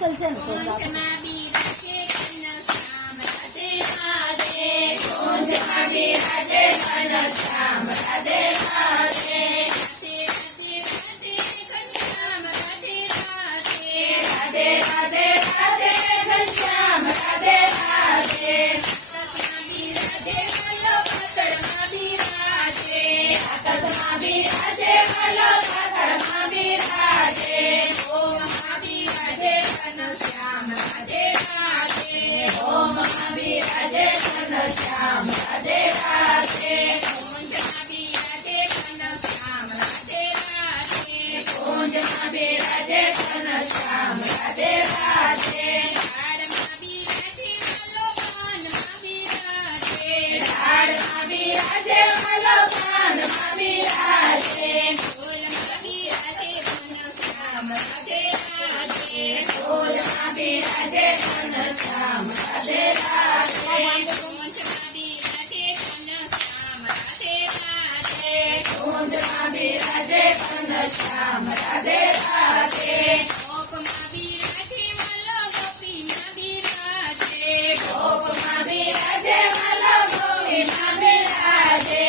રાખેલ છે ને તો કુંજમાં બિરાજે ઘનશ્યામ રાધે રાધે કુંજમાં બિરાજે ઘનશ્યામ રાધે રાધે રાધે રાધે રાધે ઘનશ્યામ રાધે રાધે આકાશમાં બિરાજે વાલો પાતાળમાં બિરાજે ઓમમાં બિરાજે ઘનશ્યામ રાધે રાધે ઓમમાં બિરાજે ઘનશ્યામ રાધે રાધે કુંજમાં બિરાજે ઘનશ્યામ રાધે રાધે કુંજમાં બિરાજે ઘનશ્યામ રાધે રાધે ઝાડમાં બિરાજે વાલો પાનમાં બિરાજે ઝાડમાં બિરાજે વાલો પાનમાં બિરાજે ફૂલમાં બિરાજે ઘનશ્યામ રાધે રાધે ફૂલમાં બિરાજે ઘનશ્યામ રાધે રાધે કુંજમાં બિરાજે ઘનશ્યામ રાધે રાધે કુંજમાં બિરાજે ઘનશ્યામ રાધે રાધે ગોપમાં બિરાજે વાલો ગોપીમાં બિરાજે ગોપમાં બિરાજે વાલો ગોપીમાં બિરાજે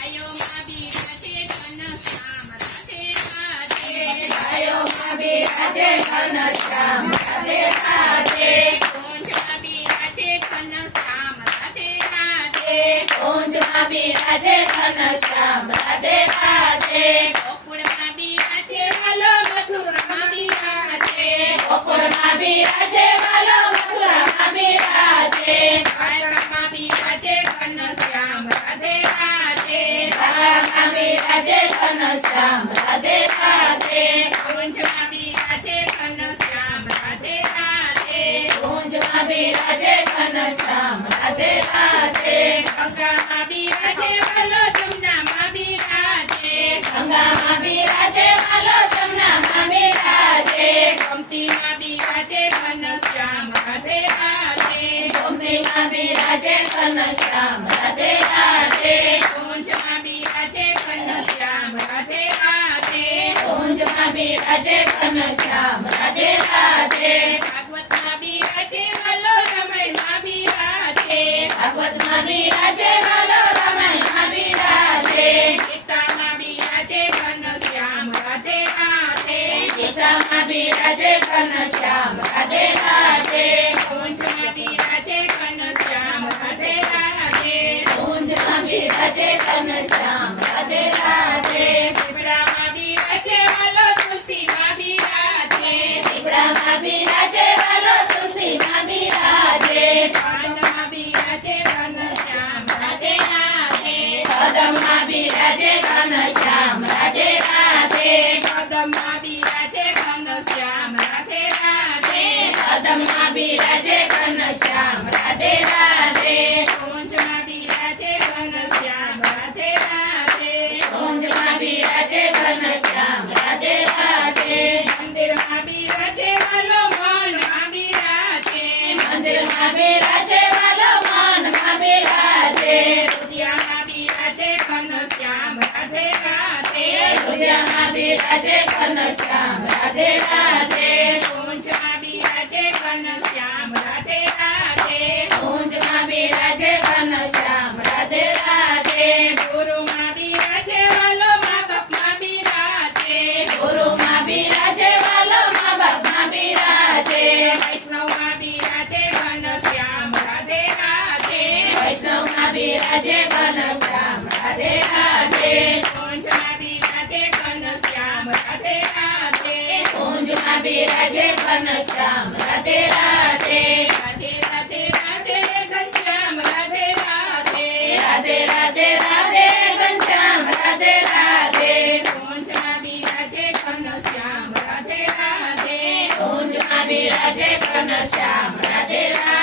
ગાયોમાં બિરાજે ઘનશ્યામ રાધે રાધે ગાયોમાં બિરાજે ઘનશ્યામ રાધે રાધે કુંજમાં બિરાજે ઘનશ્યામ રાધે રાધે કુંજમાં બિરાજે ઘનશ્યામ રાધે રાધે ગોકુળમાં બિરાજે વાલો મથુરામાં બિરાજે ગોકુળમાં બિરાજે વાલો મથુરામાં બિરાજે દ્વારકામાં બિરાજે ઘનશ્યામ રાધે રાધે દ્વારકામાં બિરાજે ઘનશ્યામ રાધે રાધે કુંજમાં બિરાજે ઘનશ્યામ રાધે રાધે કુંજમાં બિરાજે ઘનશ્યામ રાધે રાધે ગંગામાં બિરાજે વાલો જમનામાં બિરાજે ગંગામાં બિરાજે વાલો જમનામાં બિરાજે ગોમતીમાં બિરાજે ઘનશ્યામ રાધે રાધે ગોમતીમાં બિરાજે ઘનશ્યામ રાધે રાધે કુંજમાં બિરાજે ઘનશ્યામ રાધે રાધે કુંજમાં બિરાજે ઘનશ્યામ રાધે રાધે ભાગવતમાં બિરાજે વાલો રામાયણમાં બિરાજે ભાગવતમાં બિરાજે વાલો રામાયણમાં બિરાજે ગીતામાં બિરાજે ઘનશ્યામ રાધે રાધે ગીતામાં બિરાજે ઘનશ્યામ રાધે રાધે કુંજમાં બિરાજે ઘનશ્યામ રાધે રાધે કુંજમાં બિરાજે ઘનશ્યામ રાધે રાધે પીપળામાં બિરાજે વાલો તુલસીમાં બિરાજે પીપળામાં બિરાજે વાલો તુલસીમાં બિરાજે પાદમાં બિરાજે ઘનશ્યામ રાધે રાધે કદમમાં બિરાજે ઘનશ્યામ રાધે રાધે કદમમાં બિરાજે ઘનશ્યામ રાધે રાધે કદમમાં બિરાજે ઘનશ્યામ રાધે રાધે કુંજમાં બિરાજે ઘનશ્યામ રાધે રાધે કુંજમાં બિરાજે ઘનશ્યામ રાધે રાધે મંદિરમાં બિરાજે વાલો મનમાં બિરાજે મંદિરમાં બિરાજે વાલો મનમાં બિરાજે રુદિયામાં બિરાજે ઘનશ્યામ રાધે રાધે રુદિયામાં બિરાજે ઘનશ્યામ રાધે રાધે કુંજમાં બિરાજે ઘનશ્યામ રાધે રાધે કુંજમાં બિરાજે ઘનશ્યામ રાધે રાધે ગુરુમાં બિરાજે વાલો મા બાપમાં બિરાજે ગુરુમાં બિરાજે વાલો મા બાપમાં બિરાજે વૈષ્ણવમાં બિરાજે ઘનશ્યામ રાધે રાધે વૈષ્ણવમાં બિરાજે ઘનશ્યામ રાધે રાધે કુંજમાં બિરાજે ઘનશ્યામ રાધે રાધે કુંજમાં બિરાજે ઘનશ્યામ રાધે રાધે રાધે રાધે રાધે ઘનશ્યામ રાધે રાધે રાધે રાધે રાધે ઘનશ્યામ રાધે રાધે કુંજમાં બિરાજે ઘનશ્યામ રાધે રાધે કુંજમાં બિરાજે ઘનશ્યામ રાધે રાધે